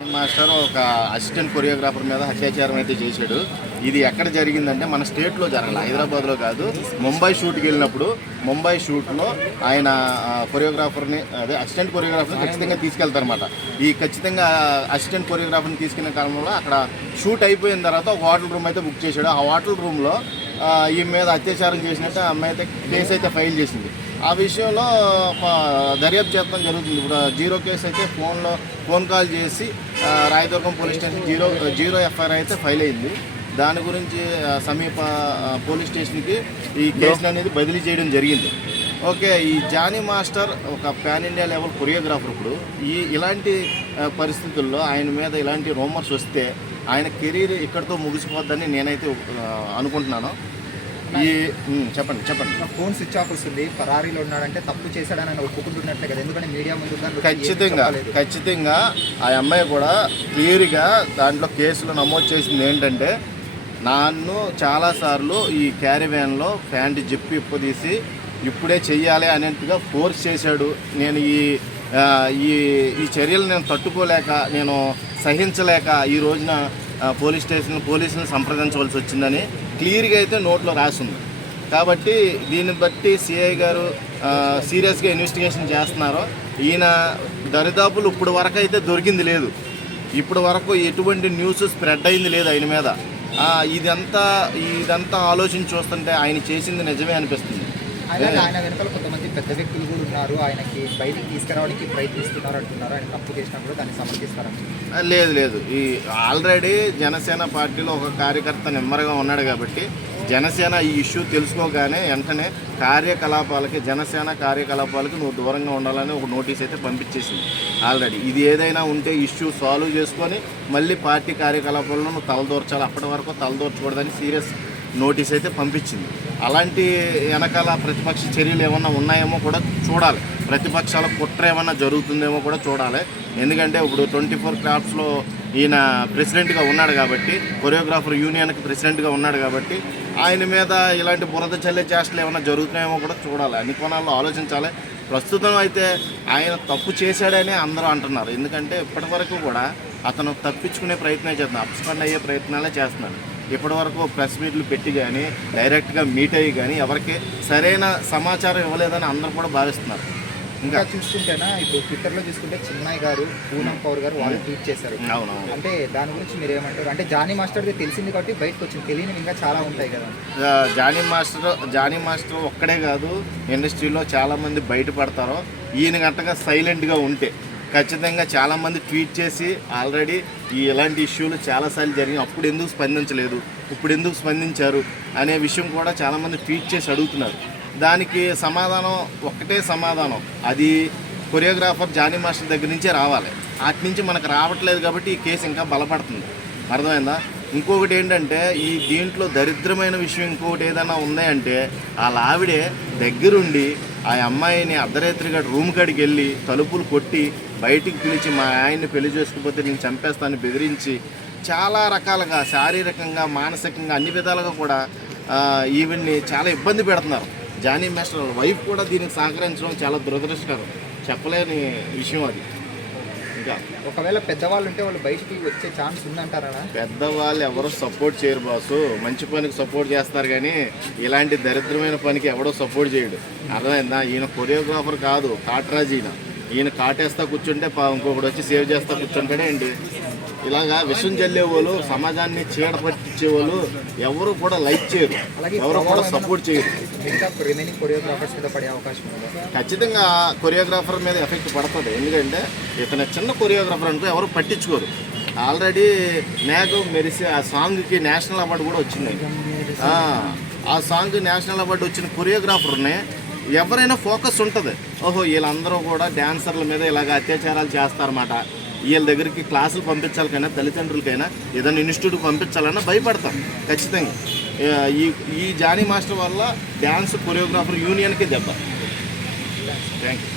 Master ఒక assistant choreographer మీద అత్యాచారం అయితే చేశాడు. ఇది ఎక్కడ జరిగిందంటే మన స్టేట్లో జరగాలి, హైదరాబాద్లో కాదు. ముంబై షూట్కి వెళ్ళినప్పుడు ముంబై షూట్లో ఆయన కొరియోగ్రాఫర్ని అదే అసిస్టెంట్ కొరియోగ్రాఫర్ని ఖచ్చితంగా తీసుకెళ్తారన్నమాట. ఈ ఖచ్చితంగా అసిస్టెంట్ కొరియోగ్రాఫర్ని తీసుకునే కాలంలో అక్కడ షూట్ అయిపోయిన తర్వాత ఒక హోటల్ రూమ్ అయితే బుక్ చేశాడు. ఆ హోటల్ రూమ్లో ఈ మీద అత్యాచారం చేసినట్టు ఆ అమ్మాయి అయితే కేసు అయితే ఫైల్ చేసింది. ఆ విషయంలో దర్యాప్తు చేయడం జరుగుతుంది. ఇప్పుడు జీరో కేసు అయితే ఫోన్ కాల్ చేసి Rayadurgam police station zero FIR అయితే ఫైల్ అయింది. దాని గురించి సమీప పోలీస్ స్టేషన్కి ఈ కేసు అనేది బదిలీ చేయడం జరిగింది. ఓకే, ఈ జానీ మాస్టర్ ఒక పాన్ ఇండియా లెవెల్ కొరియోగ్రాఫర్. ఇప్పుడు ఇలాంటి పరిస్థితుల్లో ఆయన మీద ఇలాంటి రూమర్స్ వస్తే ఆయన కెరీర్ ఇక్కడితో ముగిసిపోద్దని నేనైతే అనుకుంటున్నాను. చెప్పండి. ఫోన్ స్విచ్ ఆఫ్ వస్తుంది, ఫరారీలో ఉన్నాడంటే తప్పు చేశాడని ఆయన ఒప్పుకుంటున్నట్లే కదా. ఎందుకంటే మీడియా ముందు ఖచ్చితంగా ఆ అమ్మాయి కూడా క్లియర్గా దాంట్లో కేసులు నమోదు చేసింది ఏంటంటే, నన్ను చాలాసార్లు ఈ క్యారివ్యాన్లో ప్యాంటు జిప్పు ఇప్పదీసి ఇప్పుడే చెయ్యాలి అనేట్టుగా ఫోర్స్ చేశాడు. నేను ఈ చర్యలు నేను తట్టుకోలేక, నేను సహించలేక ఈ రోజున పోలీసులను సంప్రదించవలసి వచ్చిందని క్లియర్గా అయితే నోట్లో రాసింది. కాబట్టి దీన్ని బట్టి సిఐ గారు సీరియస్గా ఇన్వెస్టిగేషన్ చేస్తున్నారు. ఈయన దరిదాపులు ఇప్పుడు వరకు అయితే దొరికింది లేదు, ఇప్పుడు వరకు ఎటువంటి న్యూస్ స్ప్రెడ్ అయింది లేదు ఆయన మీద. ఇదంతా ఆలోచించి చూస్తుంటే ఆయన చేసింది నిజమే అనిపిస్తుంది. ఆయన వెనుకలు కొంతమంది పెద్ద వ్యక్తులు కూడా ఉన్నారు, ఆయనకి బయటికి తీసుకురావడానికి ప్రయత్నిస్తున్నారు అంటున్నారు. ఆయన తప్పు చేసినప్పుడు దాన్ని సమర్థిస్తారని. లేదు, ఈ ఆల్రెడీ జనసేన పార్టీలో ఒక కార్యకర్త నెమ్మదిగా ఉన్నాడు కాబట్టి జనసేన ఈ ఇష్యూ తెలుసుకోగానే వెంటనే జనసేన కార్యకలాపాలకి నువ్వు దూరంగా ఉండాలని ఒక నోటీస్ అయితే పంపించేసింది ఆల్రెడీ. ఇది ఏదైనా ఉంటే ఇష్యూ సాల్వ్ చేసుకొని మళ్ళీ పార్టీ కార్యకలాపాలను నువ్వు తలదూర్చాలి, అప్పటి వరకు తలదూర్చకూడదని సీరియస్ నోటీస్ అయితే పంపించింది. అలాంటి వెనకాల ప్రతిపక్ష చర్యలు ఏమన్నా ఉన్నాయేమో కూడా చూడాలి, ప్రతిపక్షాల కుట్ర ఏమన్నా జరుగుతుందేమో కూడా చూడాలి. ఎందుకంటే ఇప్పుడు 24 క్రాఫ్ట్స్లో ఈయన ప్రెసిడెంట్గా ఉన్నాడు కాబట్టి, కొరియోగ్రాఫర్ యూనియన్కి ప్రెసిడెంట్గా ఉన్నాడు కాబట్టి ఆయన మీద ఇలాంటి బురద చల్లే చేష్టలు ఏమైనా జరుగుతున్నాయేమో కూడా చూడాలి. అన్ని కోణాల్లో ఆలోచించాలి. ప్రస్తుతం అయితే ఆయన తప్పు చేశాడని అందరూ అంటున్నారు. ఎందుకంటే ఇప్పటివరకు కూడా అతను తప్పించుకునే ప్రయత్నం చేస్తున్నాడు, అప్స్కండ్ అయ్యే ప్రయత్నాలే చేస్తున్నాడు. ఇప్పటివరకు ప్రెస్ మీట్లు పెట్టి కానీ డైరెక్ట్గా మీట్ అయ్యి కానీ ఎవరికి సరైన సమాచారం ఇవ్వలేదని అందరూ కూడా భావిస్తున్నారు. ఇంకా చూసుకుంటేనా ఇప్పుడు ట్విట్టర్లో చూసుకుంటే చిన్మయ్య గారు, పూనం పౌర్ గారు వాళ్ళు ట్వీట్ చేశారు. అవునవును, అంటే దాని గురించి మీరు ఏమంటారు? అంటే జానీ మాస్టర్ది తెలిసింది కాబట్టి బయటకు వచ్చింది, తెలియని ఇంకా చాలా ఉంటాయి కదా. జానీ మాస్టర్ ఒక్కడే కాదు, ఇండస్ట్రీలో చాలామంది బయటపడతారు. ఈయన గంటగా సైలెంట్గా ఉంటే ఖచ్చితంగా చాలామంది ట్వీట్ చేసి ఆల్రెడీ ఇలాంటి ఇష్యూలు చాలాసార్లు జరిగినాయి, అప్పుడు ఎందుకు స్పందించలేదు, ఇప్పుడు ఎందుకు స్పందించారు అనే విషయం కూడా చాలామంది ట్వీట్ చేసి అడుగుతున్నారు. దానికి ఒక్కటే సమాధానం, అది కొరియోగ్రాఫర్ జానీ మాస్టర్ దగ్గర నుంచే రావాలి. వాటి నుంచి మనకు రావట్లేదు కాబట్టి ఈ కేసు ఇంకా బలపడుతుంది. అర్థమైందా? ఇంకొకటి ఏంటంటే, దీంట్లో దరిద్రమైన విషయం ఇంకొకటి ఏదైనా ఉన్నాయంటే, వాళ్ళ ఆవిడే దగ్గరుండి ఆ అమ్మాయిని అర్ధరాత్రిగా రూమ్ కాడికి వెళ్ళి తలుపులు కొట్టి బయటికి పిలిచి మా ఆయన్ని పెళ్లి చేసుకుపోతే నేను చంపేస్తానని బెదిరించి చాలా రకాలుగా శారీరకంగా, మానసికంగా, అన్ని విధాలుగా కూడా ఈవిడ్ని చాలా ఇబ్బంది పెడుతున్నారు. జానీ మాస్టర్ వైఫ్ కూడా దీనికి సహకరించడం చాలా దురదృష్టకరం, చెప్పలేని విషయం అది. ఇంకా ఒకవేళ పెద్దవాళ్ళు ఉంటే వాళ్ళు బయటికి వచ్చే ఛాన్స్ ఉందంటారా? పెద్దవాళ్ళు ఎవరో సపోర్ట్ చేయరు బాసు, మంచి పనికి సపోర్ట్ చేస్తారు కానీ ఇలాంటి దరిద్రమైన పనికి ఎవడో సపోర్ట్ చేయడు. అర్థమైందా? ఈయన కొరియోగ్రాఫర్ కాదు, కాట్రాజు. ఈయన కాటేస్తా కూర్చుంటే ఇంకొకటి వచ్చి సేవ్ చేస్తా కూర్చుంటాడే ఏంటి? ఇలాగా విషం చల్లేవాళ్ళు, సమాజాన్ని చీడ పట్టించేవాళ్ళు ఎవరు కూడా లైక్ చేయరు, ఎవరు కూడా సపోర్ట్ చేయరు. ఖచ్చితంగా కొరియోగ్రాఫర్ మీద ఎఫెక్ట్ పడుతుంది. ఎందుకంటే ఇతను చిన్న కొరియోగ్రాఫర్ అనుకో ఎవరు పట్టించుకోరు. ఆల్రెడీ మేఘం మెరిసి ఆ సాంగ్కి నేషనల్ అవార్డు కూడా వచ్చింది. ఆ సాంగ్ నేషనల్ అవార్డు వచ్చిన కొరియోగ్రాఫర్ని ఎవరైనా ఫోకస్ ఉంటుంది, ఓహో వీళ్ళందరూ కూడా డ్యాన్సర్ల మీద ఇలాగ అత్యాచారాలు చేస్తారన్నమాట, వీళ్ళ దగ్గరికి క్లాసులు పంపించాలికైనా తల్లిదండ్రులకైనా ఏదైనా ఇన్స్టిట్యూట్కి పంపించాలన్నా భయపడతాం ఖచ్చితంగా. ఈ జానీ మాస్టర్ వల్ల డ్యాన్స్ కొరియోగ్రాఫర్ యూనియన్కి దెబ్బ. Thank you.